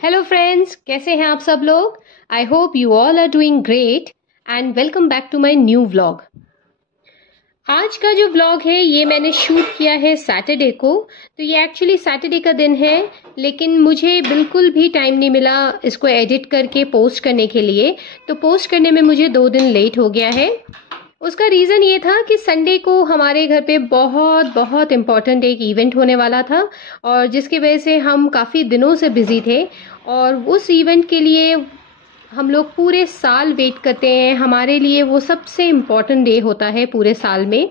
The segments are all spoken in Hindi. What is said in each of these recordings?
हेलो फ्रेंड्स, कैसे हैं आप सब लोग। I hope you all are doing great and welcome back to my new vlog. आज का जो व्लॉग है ये मैंने शूट किया है सैटरडे को। तो ये एक्चुअली सैटरडे का दिन है, लेकिन मुझे बिल्कुल भी टाइम नहीं मिला इसको एडिट करके पोस्ट करने के लिए। तो पोस्ट करने में मुझे 2 दिन लेट हो गया है। उसका रीज़न ये था कि संडे को हमारे घर पे बहुत बहुत इम्पॉर्टेंट एक इवेंट होने वाला था, और जिसकी वजह से हम काफ़ी दिनों से बिज़ी थे। और उस इवेंट के लिए हम लोग पूरे साल वेट करते हैं। हमारे लिए वो सबसे इम्पॉर्टेंट डे होता है पूरे साल में,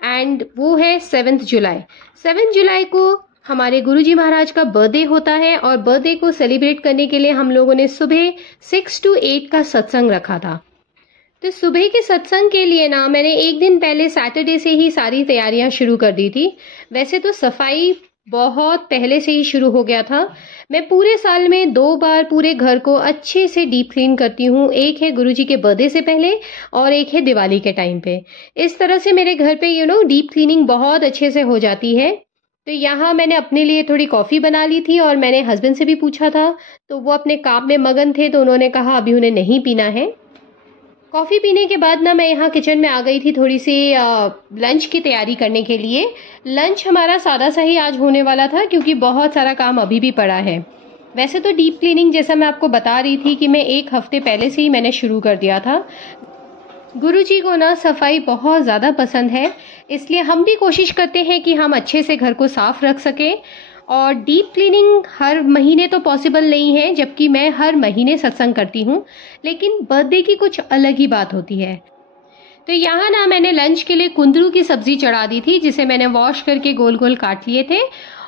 एंड वो है 7 जुलाई। 7 जुलाई को हमारे गुरुजी महाराज का बर्थडे होता है, और बर्थडे को सेलिब्रेट करने के लिए हम लोगों ने सुबह 6 to 8 का सत्संग रखा था। तो सुबह के सत्संग के लिए ना मैंने एक दिन पहले सैटरडे से ही सारी तैयारियां शुरू कर दी थी। वैसे तो सफाई बहुत पहले से ही शुरू हो गया था। मैं पूरे साल में 2 बार पूरे घर को अच्छे से डीप क्लीन करती हूँ। एक है गुरुजी के बर्थडे से पहले और एक है दिवाली के टाइम पे। इस तरह से मेरे घर पे डीप क्लीनिंग बहुत अच्छे से हो जाती है। तो यहाँ मैंने अपने लिए थोड़ी कॉफ़ी बना ली थी, और मैंने हस्बैंड से भी पूछा था, तो वो अपने काम में मगन थे, तो उन्होंने कहा अभी उन्हें नहीं पीना है। कॉफ़ी पीने के बाद ना मैं यहाँ किचन में आ गई थी थोड़ी सी लंच की तैयारी करने के लिए। लंच हमारा सादा सा ही आज होने वाला था, क्योंकि बहुत सारा काम अभी भी पड़ा है। वैसे तो डीप क्लीनिंग जैसा मैं आपको बता रही थी कि मैं 1 हफ्ते पहले से ही मैंने शुरू कर दिया था। गुरुजी को ना सफाई बहुत ज़्यादा पसंद है, इसलिए हम भी कोशिश करते हैं कि हम अच्छे से घर को साफ रख सकें। और डीप क्लीनिंग हर महीने तो पॉसिबल नहीं है, जबकि मैं हर महीने सत्संग करती हूँ, लेकिन बर्थडे की कुछ अलग ही बात होती है। तो यहाँ ना मैंने लंच के लिए कुंदरू की सब्जी चढ़ा दी थी, जिसे मैंने वॉश करके गोल गोल काट लिए थे।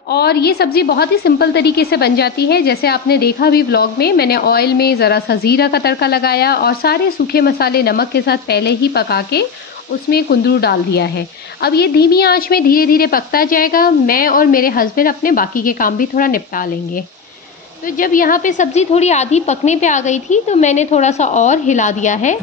और ये सब्जी बहुत ही सिंपल तरीके से बन जाती है। जैसे आपने देखा भी व्लॉग में, मैंने ऑयल में ज़रा सा जीरा का तड़का लगाया और सारे सूखे मसाले नमक के साथ पहले ही पका के उसमें कुंदरू डाल दिया है। अब ये धीमी आंच में धीरे धीरे पकता जाएगा। मैं और मेरे हस्बैंड अपने बाकी के काम भी थोड़ा निपटा लेंगे। तो जब यहाँ पे सब्ज़ी थोड़ी आधी पकने पे आ गई थी, तो मैंने थोड़ा सा और हिला दिया है।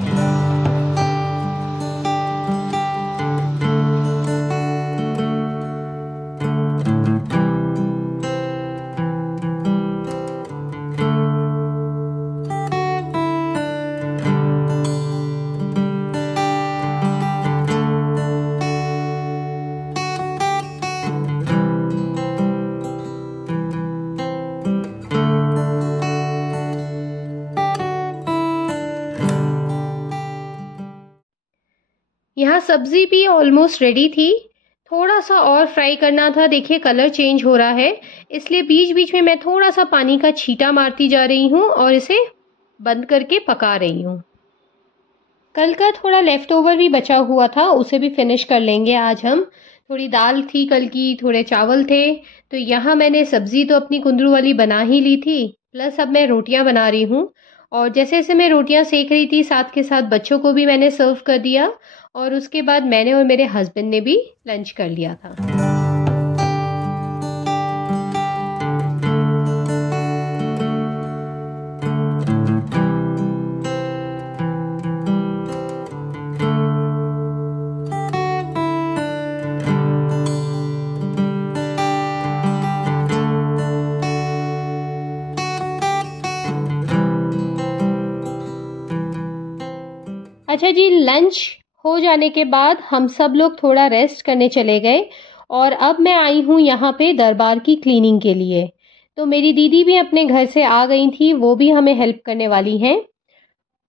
यहाँ सब्जी भी ऑलमोस्ट रेडी थी। थोड़ा सा और फ्राई करना था। देखिए कलर चेंज हो रहा है, इसलिए बीच बीच में मैं थोड़ा सा पानी का छींटा मारती जा रही हूँ और इसे बंद करके पका रही हूँ। कल का थोड़ा लेफ्ट ओवर भी बचा हुआ था, उसे भी फिनिश कर लेंगे आज हम। थोड़ी दाल थी कल की, थोड़े चावल थे। तो यहाँ मैंने सब्जी तो अपनी कुंदरू वाली बना ही ली थी, प्लस अब मैं रोटियाँ बना रही हूँ। और जैसे जैसे मैं रोटियाँ सेक रही थी, साथ के साथ बच्चों को भी मैंने सर्व कर दिया, और उसके बाद मैंने और मेरे हस्बैंड ने भी लंच कर लिया था। अच्छा जी, लंच हो जाने के बाद हम सब लोग थोड़ा रेस्ट करने चले गए, और अब मैं आई हूँ यहाँ पे दरबार की क्लीनिंग के लिए। तो मेरी दीदी भी अपने घर से आ गई थी, वो भी हमें हेल्प करने वाली हैं।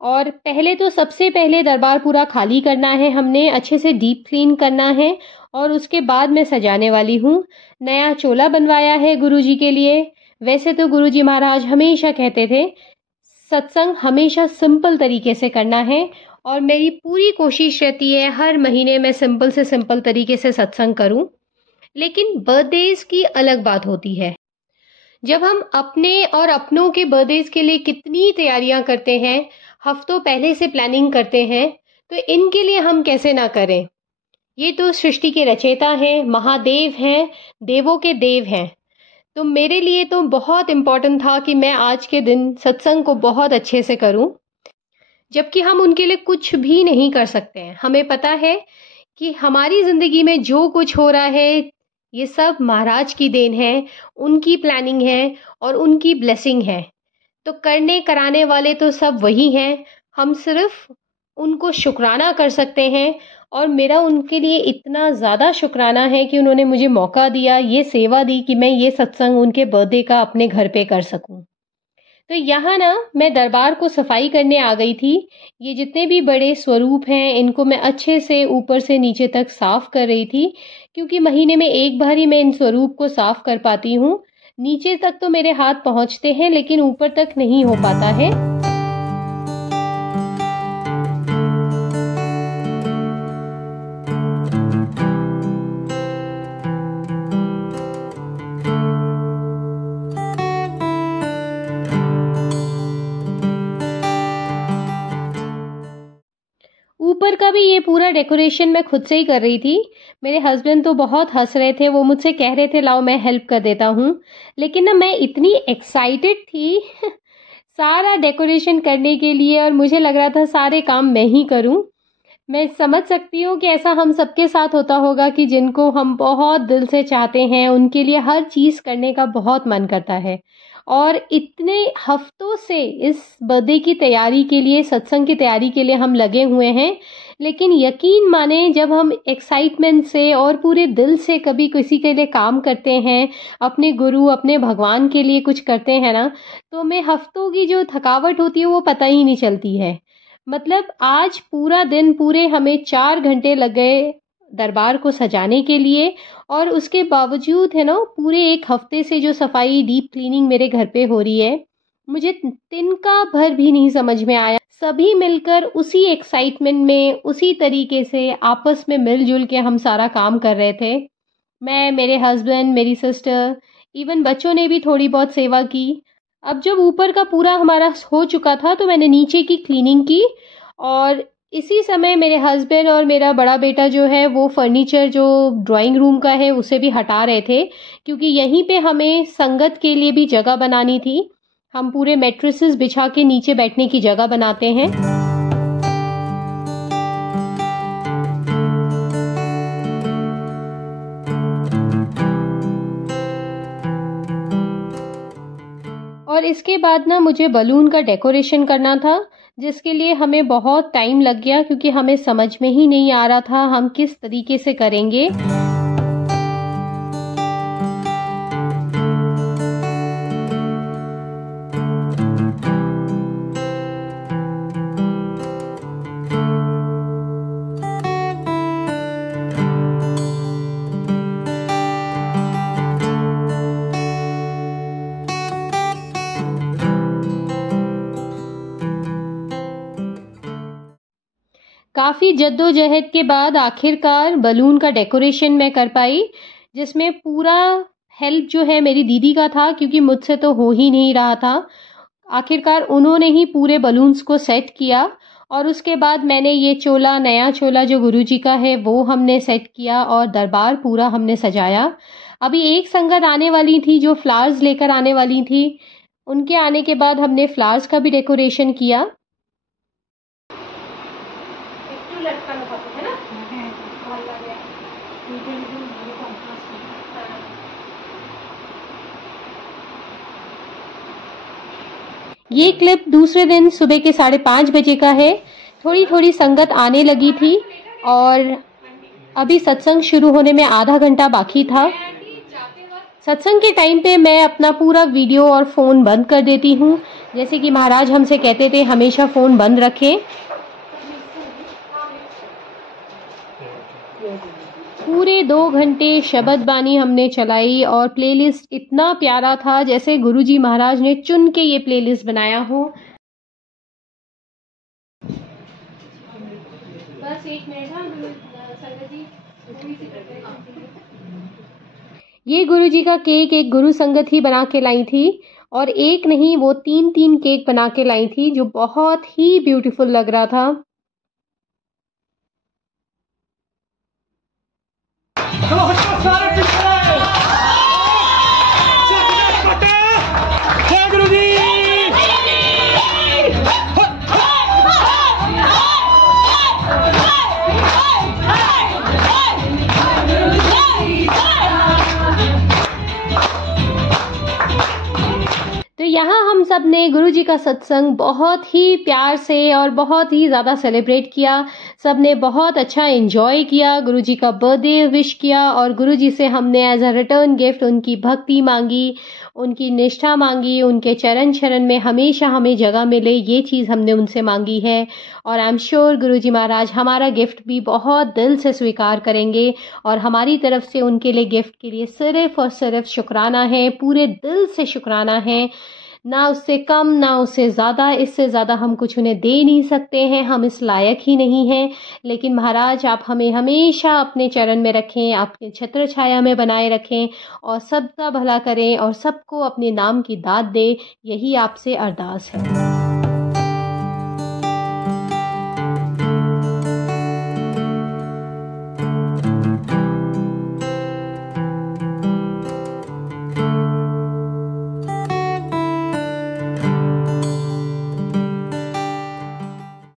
और पहले तो सबसे पहले दरबार पूरा खाली करना है, हमने अच्छे से डीप क्लीन करना है, और उसके बाद मैं सजाने वाली हूँ। नया चोला बनवाया है गुरुजी के लिए। वैसे तो गुरुजी महाराज हमेशा कहते थे सत्संग हमेशा सिंपल तरीके से करना है, और मेरी पूरी कोशिश रहती है हर महीने मैं सिंपल से सिंपल तरीके से सत्संग करूं। लेकिन बर्थडेज की अलग बात होती है। जब हम अपने और अपनों के बर्थडेज के लिए कितनी तैयारियां करते हैं, हफ्तों पहले से प्लानिंग करते हैं, तो इनके लिए हम कैसे ना करें। ये तो सृष्टि के रचयिता हैं, महादेव हैं, देवों के देव हैं। तो मेरे लिए तो बहुत इम्पोर्टेंट था कि मैं आज के दिन सत्संग को बहुत अच्छे से करूं, जबकि हम उनके लिए कुछ भी नहीं कर सकते हैं। हमें पता है कि हमारी ज़िंदगी में जो कुछ हो रहा है ये सब महाराज की देन है, उनकी प्लानिंग है और उनकी ब्लेसिंग है। तो करने कराने वाले तो सब वही हैं, हम सिर्फ उनको शुक्राना कर सकते हैं। और मेरा उनके लिए इतना ज़्यादा शुक्राना है कि उन्होंने मुझे मौका दिया, ये सेवा दी कि मैं ये सत्संग उनके बर्थडे का अपने घर पे कर सकूं। तो यहाँ ना मैं दरबार को सफाई करने आ गई थी। ये जितने भी बड़े स्वरूप हैं इनको मैं अच्छे से ऊपर से नीचे तक साफ कर रही थी, क्योंकि महीने में एक बार ही मैं इन स्वरूप को साफ कर पाती हूँ। नीचे तक तो मेरे हाथ पहुँचते हैं लेकिन ऊपर तक नहीं हो पाता है। ऊपर का भी ये पूरा डेकोरेशन मैं खुद से ही कर रही थी। मेरे हस्बैंड तो बहुत हंस रहे थे, वो मुझसे कह रहे थे लाओ मैं हेल्प कर देता हूँ, लेकिन ना मैं इतनी एक्साइटेड थी सारा डेकोरेशन करने के लिए, और मुझे लग रहा था सारे काम मैं ही करूँ। मैं समझ सकती हूँ कि ऐसा हम सबके साथ होता होगा कि जिनको हम बहुत दिल से चाहते हैं उनके लिए हर चीज़ करने का बहुत मन करता है। और इतने हफ्तों से इस बर्थडे की तैयारी के लिए, सत्संग की तैयारी के लिए हम लगे हुए हैं, लेकिन यकीन माने जब हम एक्साइटमेंट से और पूरे दिल से कभी किसी के लिए काम करते हैं, अपने गुरु अपने भगवान के लिए कुछ करते हैं ना, तो हमें हफ्तों की जो थकावट होती है वो पता ही नहीं चलती है। मतलब आज पूरा दिन, पूरे हमें 4 घंटे लग गए दरबार को सजाने के लिए, और उसके बावजूद है ना पूरे एक हफ्ते से जो सफाई डीप क्लीनिंग मेरे घर पे हो रही है, मुझे तिनका भर भी नहीं समझ में आया। सभी मिलकर उसी एक्साइटमेंट में, उसी तरीके से आपस में मिलजुल के हम सारा काम कर रहे थे। मैं, मेरे हस्बैंड, मेरी सिस्टर, इवन बच्चों ने भी थोड़ी बहुत सेवा की। अब जब ऊपर का पूरा हमारा हो चुका था तो मैंने नीचे की क्लीनिंग की, और इसी समय मेरे हस्बैंड और मेरा बड़ा बेटा जो है वो फर्नीचर जो ड्राइंग रूम का है उसे भी हटा रहे थे, क्योंकि यहीं पे हमें संगत के लिए भी जगह बनानी थी। हम पूरे मैट्रेसेस बिछा के नीचे बैठने की जगह बनाते हैं। और इसके बाद ना मुझे बलून का डेकोरेशन करना था, जिसके लिए हमें बहुत टाइम लग गया, क्योंकि हमें समझ में ही नहीं आ रहा था हम किस तरीके से करेंगे। काफ़ी जद्दोजहद के बाद आखिरकार बलून का डेकोरेशन मैं कर पाई, जिसमें पूरा हेल्प जो है मेरी दीदी का था, क्योंकि मुझसे तो हो ही नहीं रहा था। आखिरकार उन्होंने ही पूरे बलून्स को सेट किया, और उसके बाद मैंने ये चोला, नया चोला जो गुरुजी का है वो हमने सेट किया, और दरबार पूरा हमने सजाया। अभी एक संगत आने वाली थी जो फ्लावर्स लेकर आने वाली थी, उनके आने के बाद हमने फ्लावर्स का भी डेकोरेशन किया। ये क्लिप दूसरे दिन सुबह के 5:30 बजे का है। थोड़ी थोड़ी संगत आने लगी थी, और अभी सत्संग शुरू होने में आधा घंटा बाकी था। सत्संग के टाइम पे मैं अपना पूरा वीडियो और फ़ोन बंद कर देती हूँ, जैसे कि महाराज हमसे कहते थे हमेशा फ़ोन बंद रखें। पूरे 2 घंटे शबद बानी हमने चलाई, और प्लेलिस्ट इतना प्यारा था जैसे गुरुजी महाराज ने चुन के ये प्लेलिस्ट बनाया हो। बस 1 मिनट संगत जी, ये गुरुजी का केक एक गुरु संगत ही बना के लाई थी, और एक नहीं वो 3 केक बना के लाई थी, जो बहुत ही ब्यूटीफुल लग रहा था। यहाँ हम सब ने गुरु जी का सत्संग बहुत ही प्यार से और बहुत ही ज़्यादा सेलिब्रेट किया। सब ने बहुत अच्छा एंजॉय किया, गुरु जी का बर्थडे विश किया और गुरु जी से हमने एज अ रिटर्न गिफ्ट उनकी भक्ति मांगी, उनकी निष्ठा मांगी, उनके चरण शरण में हमेशा हमें जगह मिले, ये चीज़ हमने उनसे मांगी है। और आई एम श्योर गुरु जी महाराज हमारा गिफ्ट भी बहुत दिल से स्वीकार करेंगे और हमारी तरफ से उनके लिए गिफ्ट के लिए सिर्फ और सिर्फ शुक्राना है, पूरे दिल से शुक्राना है, ना उससे कम ना उससे ज़्यादा। इससे ज़्यादा हम कुछ उन्हें दे नहीं सकते हैं, हम इस लायक ही नहीं हैं। लेकिन महाराज आप हमें हमेशा अपने चरण में रखें, अपने छत्र छाया में बनाए रखें और सबका भला करें और सबको अपने नाम की दात दे, यही आपसे अरदास है।